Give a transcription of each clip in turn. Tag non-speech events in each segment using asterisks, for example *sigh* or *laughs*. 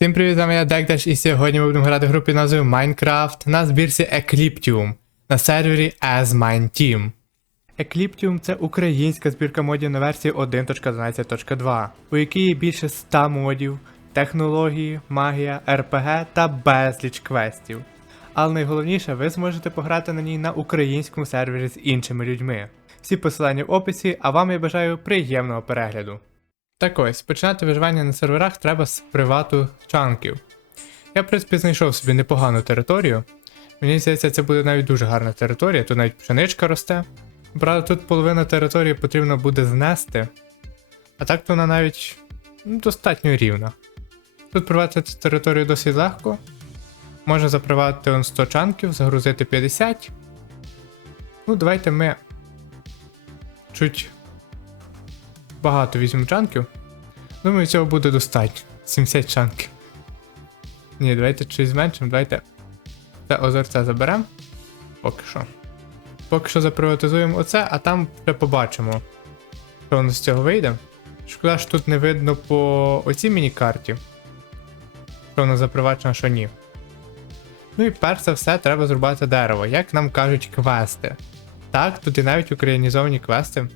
Всім привіт, з вами я Декдаш, і сьогодні ми будемо грати в групі назвою Minecraft на збірці Ecliptium на сервері As Mine Team. Ecliptium це українська збірка модів на версії 1.12.2, у якій є більше 100 модів, технології, магія, РПГ та безліч квестів. Але найголовніше, ви зможете пограти на ній на українському сервері з іншими людьми. Всі посилання в описі, а вам я бажаю приємного перегляду. Так ось, починати виживання на серверах треба з привату чанків. Я, в принципі, знайшов собі непогану територію. Мені здається, це буде навіть дуже гарна територія, тут навіть пшеничка росте. Правда, тут половина території потрібно буде знести, а так то вона навіть ну, достатньо рівна. Тут приватити територію досить легко. Можна заприватити 100 чанків, загрузити 50. Ну, давайте ми чуть багато візьмемо чанків. Думаю, цього буде достатньо. 70 чанків. Ні, давайте щось зменшимо, давайте. Це озерце заберемо. Поки що. Поки що заприватизуємо оце, а там вже побачимо, що у нас з цього вийде. Шкода, що тут не видно по оцій міні-карті. Що воно запривачено, що ні. Ну і перш за все треба зрубати дерево, як нам кажуть квести. Так, тут і навіть українізовані квести.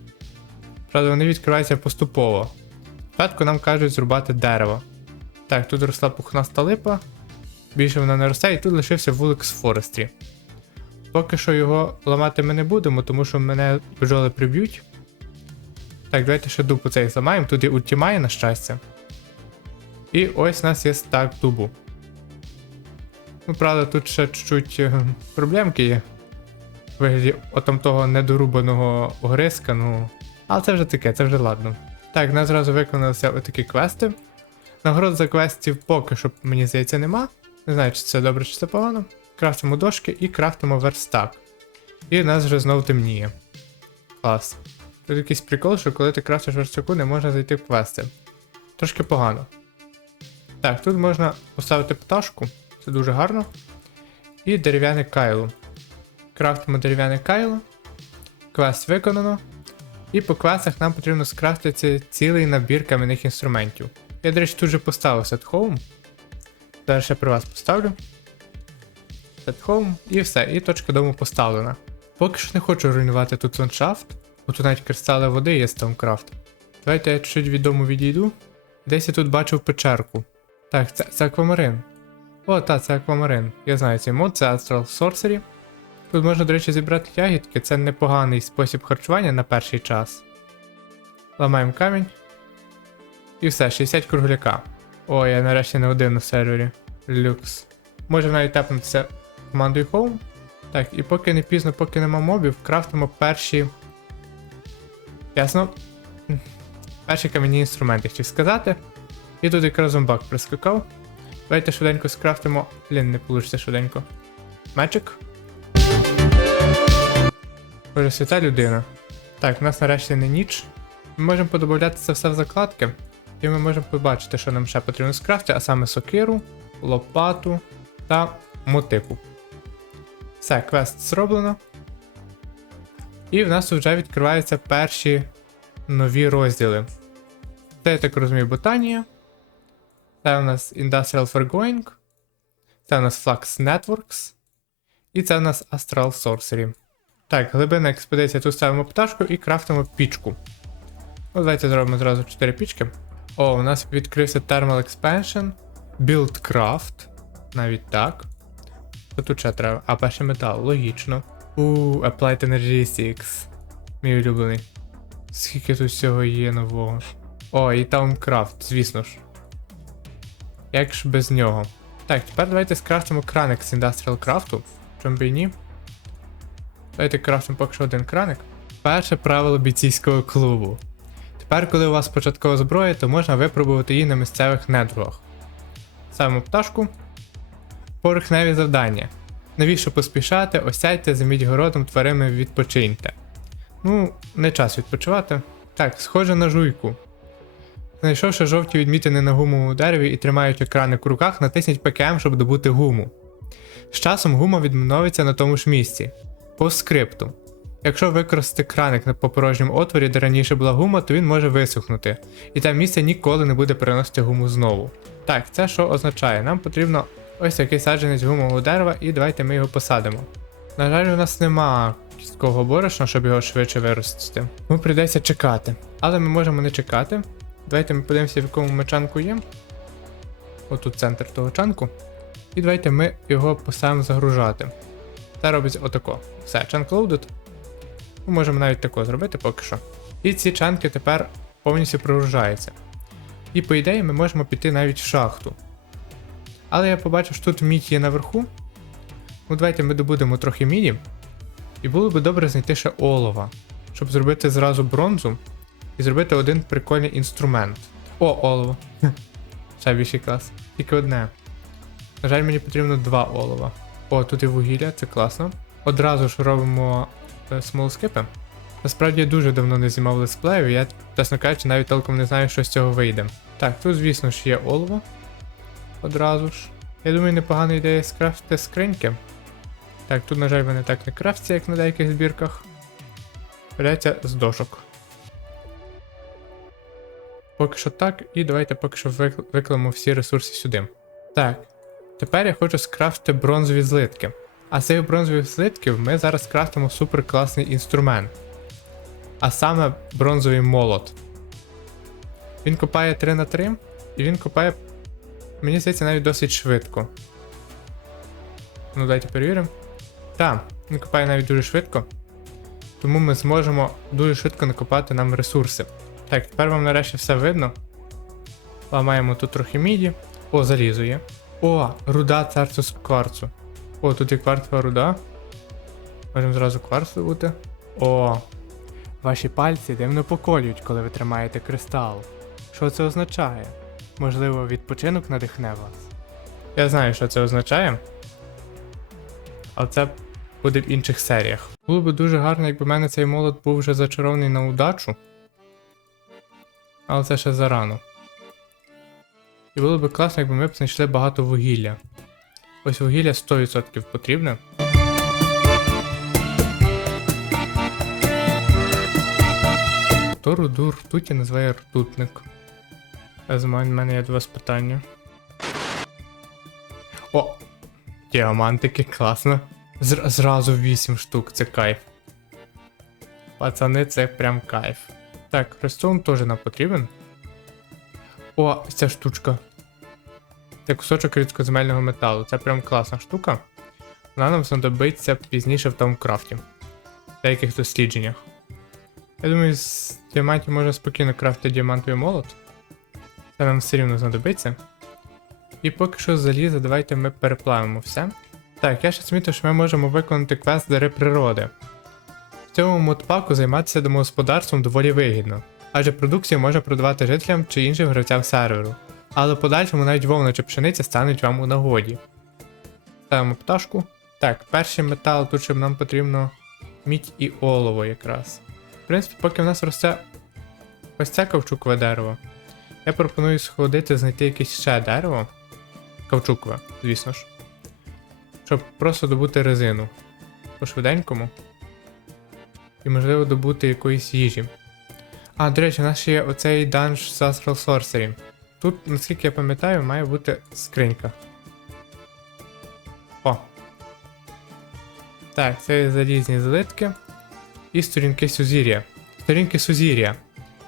Правда, вони відкриваються поступово. Спочатку нам кажуть зрубати дерево. Так, тут росла пухнаста липа, більше вона не росте, і тут лишився вулик з Форестрі. Поки що його ламати ми не будемо, тому що мене бджоли приб'ють. Так, давайте ще дуб цей зламаємо, тут є ультімає, на щастя. І ось у нас є стак дубу. Ну, правда, тут ще чуть-чуть е, проблемки є. В вигляді отам того недорубаного огризка, ну. Але це вже таке, це вже ладно. Так, нас зразу виконалися отакі квести. Нагород за квестів поки що, мені здається, нема. Не знаю, чи це добре, чи це погано. Крафтимо дошки і крафтимо верстак. І в нас вже знов темніє. Клас. Тут якийсь прикол, що коли ти крафтиш верстаку, не можна зайти в квести. Трошки погано. Так, тут можна поставити пташку, це дуже гарно. І дерев'яне кайло. Крафтимо дерев'яне кайло. Квест виконано. І по квестах нам потрібно скрафтити цілий набір кам'яних інструментів. Я, до речі, тут же поставив set home. Зараз ще при вас поставлю. Set home і все, і точка дому поставлена. Поки що не хочу руйнувати тут ландшафт, бо тут навіть кристали води є Stonecraft. Давайте я чуть від дому відійду. Десь я тут бачив печерку. Так, це, це аквамарин. О, так, це аквамарин. Я знаю цей мод, це Astral Sorcery. Тут можна, до речі, зібрати ягідки, це непоганий спосіб харчування на перший час. Ламаємо камінь. І все, 60 кругляка. О, я нарешті не один на сервері. Люкс. Можемо навіть тепнутися командою Home. Так, і поки не пізно, поки нема мобів, крафтимо перші. Ясно? Перші кам'яні інструменти, хотів сказати. І тут якраз зомбак прискакав. Давайте швиденько скрафтимо. Блін, не вийде швиденько. Мечик. Боже, свята людина. Так, у нас нарешті не ніч. Ми можемо подобавляти це все в закладки. І ми можемо побачити, що нам ще потрібно скрафти, а саме сокиру, лопату та мотику. Все, квест зроблено. І в нас вже відкриваються перші нові розділи. Це, я так розумію, ботанія. Це у нас Industrial Foregoing. Це у нас Flux Networks. І це у нас Astral Sorcery. Так, глибинна експедиція, тут ставимо пташку і крафтимо пічку. Ну, давайте зробимо зразу 4 пічки. О, у нас відкрився Thermal Expansion, Build Craft. Навіть так. Що тут ще треба? А, перший метал, логічно. У, Applied Energy 6. Мій улюблений. Скільки тут всього є нового. О, і Towncraft, звісно ж. Як ж без нього? Так, тепер давайте скрафтимо краник з Industrial Craft. Чому би і ні? Давайте крафтимо поки що один краник. Перше правило бійцівського клубу. Тепер, коли у вас початкова зброя, то можна випробувати її на місцевих недругах. Ставимо пташку. Поверхневі завдання. Навіщо поспішати, осядьте, заміть городом, тварини відпочиньте. Ну, не час відпочивати. Так, схоже на жуйку. Знайшовши жовті відмітини на гумовому дереві і тримаючи краник у руках, натисніть ПКМ, щоб добути гуму. З часом гума відновиться на тому ж місці. По скрипту. Якщо використати краник на по порожньому отворі, де раніше була гума, то він може висохнути, і там місце ніколи не буде переносити гуму знову. Так, це що означає? Нам потрібно ось такий саджанець гумового дерева, і давайте ми його посадимо. На жаль, у нас нема кісткого борошна, щоб його швидше виростити. Тому прийдеться чекати. Але ми можемо не чекати. Давайте ми подивимося, в якому ми чанку є. Отут центр того чанку. І давайте ми його поставимо загружати. Це робиться отако. Все, чанк loaded. Ми можемо навіть тако зробити поки що. І ці чанки тепер повністю прогружаються. І по ідеї ми можемо піти навіть в шахту. Але я побачив, що тут мідь є наверху. Ну давайте ми добудемо трохи міді. І було би добре знайти ще олова, щоб зробити зразу бронзу і зробити один прикольний інструмент. О, олово. *laughs* Ще більший клас. Тільки одне. На жаль, мені потрібно два олова. О, тут і вугілля, це класно. Одразу ж робимо е, смолоскипи. Насправді я дуже давно не знімав летсплею, я, чесно кажучи, навіть толком не знаю, що з цього вийде. Так, тут, звісно ж, є олово. Одразу ж. Я думаю, непогана ідея скрафтити скриньки. Так, тут, на жаль, вони так не крафтяться, як на деяких збірках. Береться з дошок. Поки що так, і давайте поки що вик- викладемо всі ресурси сюди. Так. Тепер я хочу скрафтити бронзові злитки. А з цих бронзових злитків ми зараз крафтимо супер класний інструмент. А саме бронзовий молот. Він копає 3 на 3 і він копає, мені здається, навіть досить швидко. Ну, давайте перевіримо. Так, він копає навіть дуже швидко. Тому ми зможемо дуже швидко накопати нам ресурси. Так, тепер вам нарешті все видно. Ламаємо тут трохи міді. О, залізо є. О, руда царцю з кварцу. О, тут є кварцова руда. Можемо зразу кварц бути. О. Ваші пальці дивно поколюють, коли ви тримаєте кристал. Що це означає? Можливо, відпочинок надихне вас. Я знаю, що це означає. Але це буде в інших серіях. Було б дуже гарно, якби в мене цей молот був вже зачарований на удачу. Але це ще зарано. І було б класно, якби ми б знайшли багато вугілля. Ось вугілля 100% потрібне. Хто руду ртуті називає ртутник? З мене є до вас питання. О! Діамантики, класно. Зр- зразу 8 штук, це кайф. Пацани, це прям кайф. Так, рестон теж нам потрібен. О, ця штучка. Це кусочок рідкоземельного металу. Це прям класна штука. Вона нам знадобиться пізніше в тому крафті. В деяких дослідженнях. Я думаю, з діамантів можна спокійно крафтити діамантовий молот. Це нам все рівно знадобиться. І поки що заліза, давайте ми переплавимо все. Так, я ще змітив, що ми можемо виконати квест дари природи. В цьому модпаку займатися домогосподарством доволі вигідно, адже продукцію можна продавати жителям чи іншим гравцям серверу. Але подальшому навіть вовна чи пшениця стануть вам у нагоді. Ставимо пташку. Так, перший метал тут щоб нам потрібно мідь і олово якраз. В принципі, поки в нас росте ось це кавчукове дерево, я пропоную сходити, знайти якесь ще дерево. Кавчукове, звісно ж. Щоб просто добути резину. По швиденькому. І можливо добути якоїсь їжі. А, до речі, у нас ще є оцей данж з Astral Sorcery. Тут, наскільки я пам'ятаю, має бути скринька. О. Так, це залізні злитки. І сторінки Сузір'я. Сторінки Сузір'я.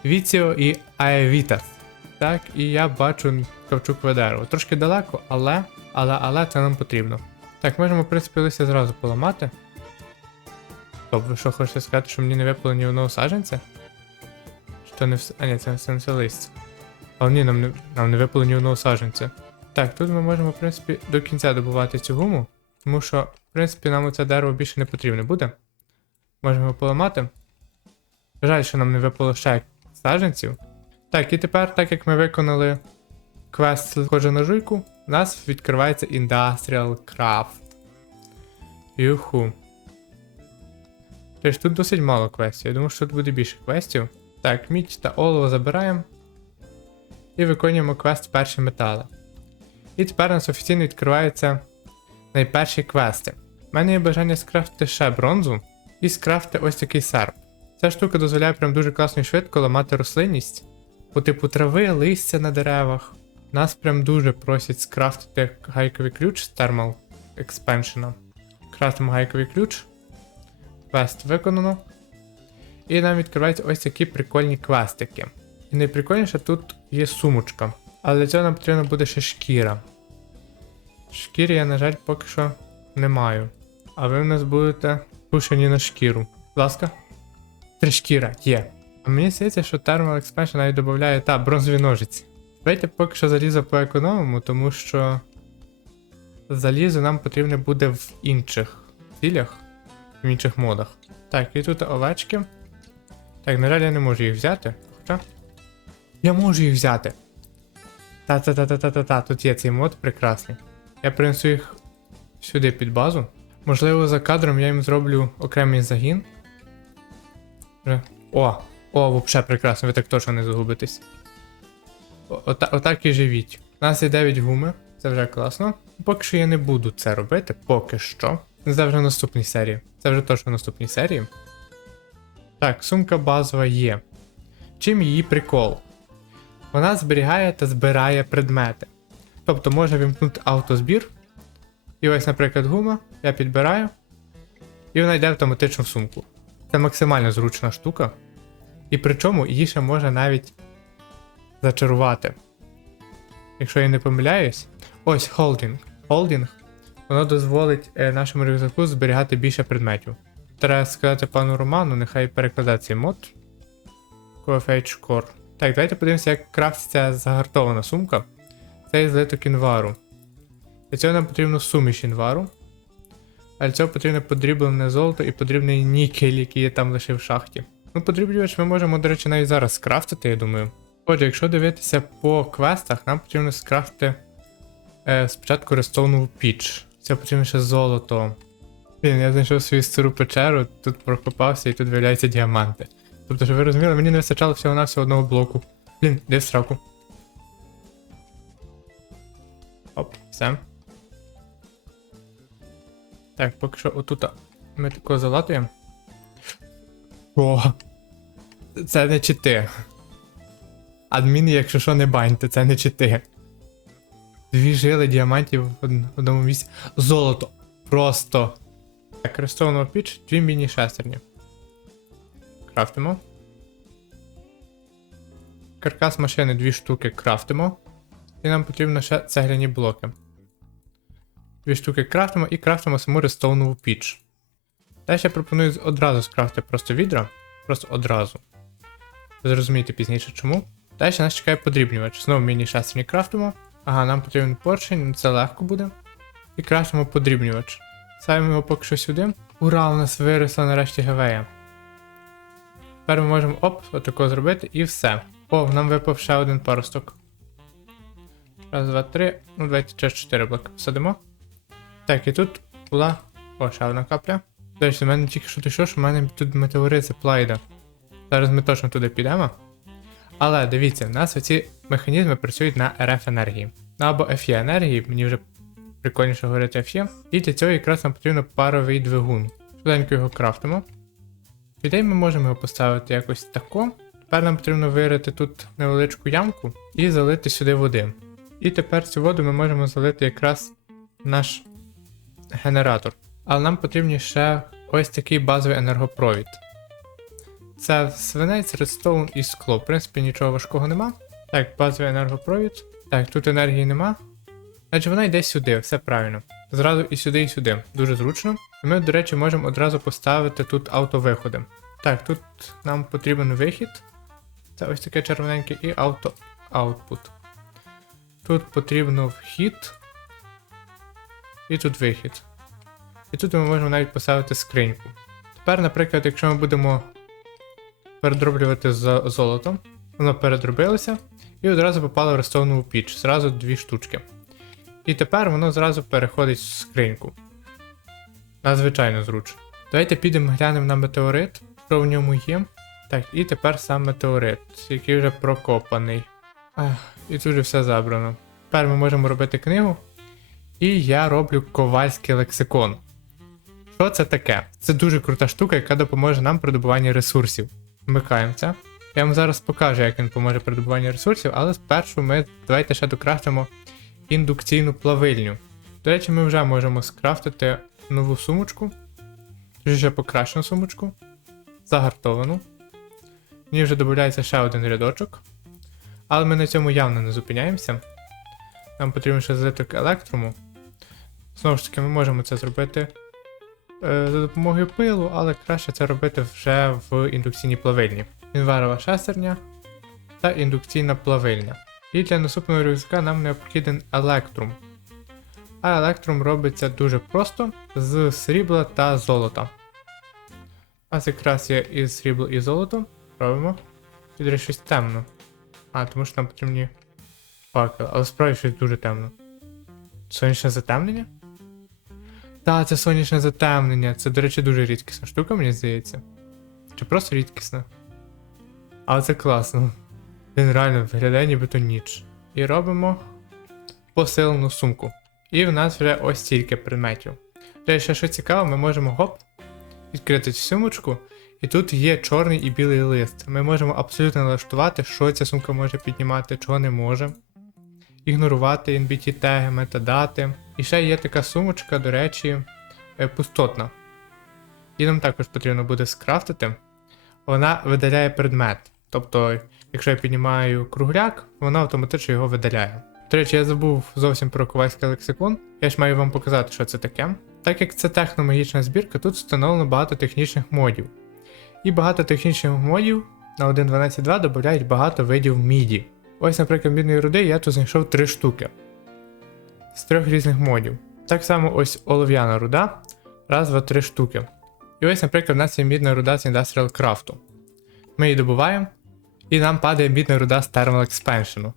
Віціо і Аевітас. Так, і я бачу кавчукове дерево. Трошки далеко, але, але, але це нам потрібно. Так, можемо, в принципі, листя зразу поламати. Стоп, ви що хочете сказати, що мені не випало ні одного саджанця? Що не все. А ні, це, це не все листя. А ні, нам не, нам не випало ні одного саджанця. Так, тут ми можемо, в принципі, до кінця добувати цю гуму, тому що, в принципі, нам оце дерево більше не потрібне буде. Можемо його поламати. Жаль, що нам не випало ще саджанців. Так, і тепер, так як ми виконали квест схоже на жуйку, у нас відкривається Industrial Craft. Юху. Тож тут досить мало квестів. Я думаю, що тут буде більше квестів. Так, мідь та олово забираємо. І виконуємо квест перші метали. І тепер у нас офіційно відкриваються найперші квести. У мене є бажання скрафтити ще бронзу і скрафти ось такий серп. Ця штука дозволяє прям дуже класно і швидко ламати рослинність по типу трави, листя на деревах. Нас прям дуже просять скрафтити гайковий ключ з Thermal Expansion. Крафтимо гайковий ключ. Квест виконано. І нам відкриваються ось такі прикольні квестики. І найприкольніше тут є сумочка. Але для цього нам потрібна буде ще шкіра. Шкіри я, на жаль, поки що не маю. А ви в нас будете пушені на шкіру. Будь ласка. Три шкіра, є. А мені здається, що Thermal Expansion навіть додає та бронзові ножиці. Давайте поки що залізо по економимо, тому що залізо нам потрібне буде в інших цілях, в інших модах. Так, і тут овечки. Так, на жаль, я не можу їх взяти. Хоча. Я можу їх взяти. Та-та-та-та-та-та, тут є цей мод прекрасний. Я принесу їх сюди під базу. Можливо, за кадром я їм зроблю окремий загін. О! О, вообще прекрасно, ви так точно не загубитесь. Ота, отак і живіть. У нас є 9 гуми, це вже класно. Поки що я не буду це робити, поки що. Це вже в наступній серії. Це вже точно в наступній серії. Так, сумка базова є. Чим її прикол? Вона зберігає та збирає предмети. Тобто можна вімкнути автозбір. І ось, наприклад, гума, я підбираю, і вона йде автоматично в сумку. Це максимально зручна штука. І причому її ще можна навіть зачарувати. Якщо я не помиляюсь, ось холдинг. Холдинг воно дозволить е, нашому рюкзаку зберігати більше предметів. Треба сказати пану Роману, нехай перекладає цей мод. QFH Core. Так, давайте подивимося, як крафтиться загартована сумка. Це злиток інвару. Для цього нам потрібно суміш інвару. А для цього потрібно подріблене золото і подрібний нікель, який я там лишив в шахті. Ну, подріблювач ми можемо, до речі, навіть зараз скрафтити, я думаю. Отже, якщо дивитися по квестах, нам потрібно скрафтити е, спочатку рестовну піч. Це потрібно ще золото. Блін, я знайшов свою стару печеру, тут прокопався і тут виявляються діаманти. Тобто, щоб ви розуміли, мені не вистачало всього на всього одного блоку. Блін, де сраку. Оп, все. Так, поки що отут ми тако залатуємо. О! Це не чити. Адміни, якщо що, не баньте, це не чити. Дві жили діамантів в одному місці. Золото! Просто. Так, піч, дві міні-шестерні. Крафтимо. Каркас машини дві штуки крафтимо. І нам потрібно ще цегляні блоки. Дві штуки крафтимо і крафтимо саму рестовну піч. Далі я пропоную одразу скрафтити просто відра. Просто одразу. Зрозумієте пізніше чому. Далі нас чекає подрібнювач. Знову міні-шестерні крафтимо. Ага, нам потрібен поршень, це легко буде. І крафтимо подрібнювач. Ставимо поки що сюди. Ура, у нас виросла нарешті гевея. Тепер ми можемо оп, отако зробити і все. О, нам випав ще один паросток. Раз, два, три. Ну, давайте ще 4 блоки посадимо. Так, і тут була. О, ще одна капля. Речі, у мене тільки що дійшло, що в мене тут метеорит Плайда. Зараз ми точно туди підемо. Але дивіться, в нас оці механізми працюють на RF енергії. Ну або FE енергії, мені вже прикольніше говорити FE. І для цього якраз нам потрібно паровий двигун. Швиденько його крафтимо. Ідей ми можемо його поставити якось тако. Тепер нам потрібно вирити тут невеличку ямку і залити сюди води. І тепер цю воду ми можемо залити якраз наш генератор. Але нам потрібні ще ось такий базовий енергопровід. Це свинець, редстоун і скло. В принципі, нічого важкого нема. Так, базовий енергопровід. Так, тут енергії нема. Значить вона йде сюди, все правильно. Зразу і сюди, і сюди. Дуже зручно. І ми, до речі, можемо одразу поставити тут автовиходи. Так, тут нам потрібен вихід. Це ось таке червоненьке і авто output. Тут потрібно вхід. І тут вихід. І тут ми можемо навіть поставити скриньку. Тепер, наприклад, якщо ми будемо передроблювати з золотом, воно передробилося і одразу попало в рестовну піч. Зразу дві штучки. І тепер воно зразу переходить в скриньку. Надзвичайно зручно. Давайте підемо глянемо на метеорит, що в ньому є. Так, і тепер сам метеорит, який вже прокопаний. Ах, і тут вже все забрано. Тепер ми можемо робити книгу. І я роблю ковальський лексикон. Що це таке? Це дуже крута штука, яка допоможе нам при добуванні ресурсів. Вмикаємо це. Я вам зараз покажу, як він допоможе при добуванні ресурсів, але спершу ми давайте ще докрастимо індукційну плавильню. До речі, ми вже можемо скрафтити нову сумочку, чи ще покращену сумочку, загартовану. В ній вже додається ще один рядочок. Але ми на цьому явно не зупиняємося. Нам потрібен ще злиток електрому. Знову ж таки, ми можемо це зробити е, за допомогою пилу, але краще це робити вже в індукційній плавильні. Інварова шестерня та індукційна плавильня. І для наступного рюкзака нам необхіден електрум. А електрум робиться дуже просто з срібла та золота. Нас якраз є із срібла і золото. Робимо. До щось темно. А, тому що нам потрібні факели, але справді щось дуже темно. Сонячне затемнення? Так, це сонячне затемнення. Це, до речі, дуже рідкісна штука, мені здається. Чи просто рідкісна? Але це класно. Він реально виглядає нібито ніч. І робимо посилену сумку. І в нас вже ось стільки предметів. До ще що цікаво, ми можемо гоп, відкрити цю сумочку, і тут є чорний і білий лист. Ми можемо абсолютно налаштувати, що ця сумка може піднімати, чого не може. Ігнорувати NBT теги, метадати. І ще є така сумочка, до речі, е, пустотна. І нам також потрібно буде скрафтити. Вона видаляє предмет. Тобто, якщо я піднімаю кругляк, вона автоматично його видаляє. До речі, я забув зовсім про ковальський лексикон. Я ж маю вам показати, що це таке. Так як це техномагічна збірка, тут встановлено багато технічних модів. І багато технічних модів на 1.12.2 додають багато видів міді. Ось, наприклад, мідної руди я тут знайшов три штуки з трьох різних модів. Так само ось олов'яна руда. Раз, два, три штуки. І ось, наприклад, у нас є мідна руда з Industrial Craft. Ми її добуваємо, і нам падає мідна руда з Thermal Expansion.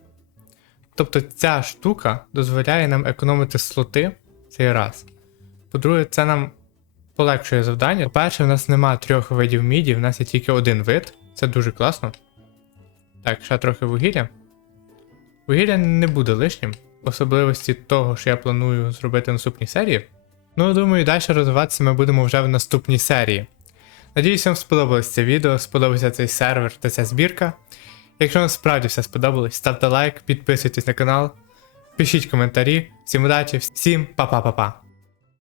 Тобто ця штука дозволяє нам економити слоти цей раз. По-друге, це нам полегшує завдання. По-перше, в нас нема трьох видів міді, в нас є тільки один вид. Це дуже класно. Так, ще трохи вугілля. Вугілля не буде лишнім, особливості того, що я планую зробити в наступній серії. Ну, думаю, далі розвиватися ми будемо вже в наступній серії. Надіюсь, вам сподобалось це відео, сподобався цей сервер та ця збірка. Якщо вам справді все сподобалось, ставте лайк, підписуйтесь на канал, пишіть коментарі. Всім удачі, всім па-па-па-па.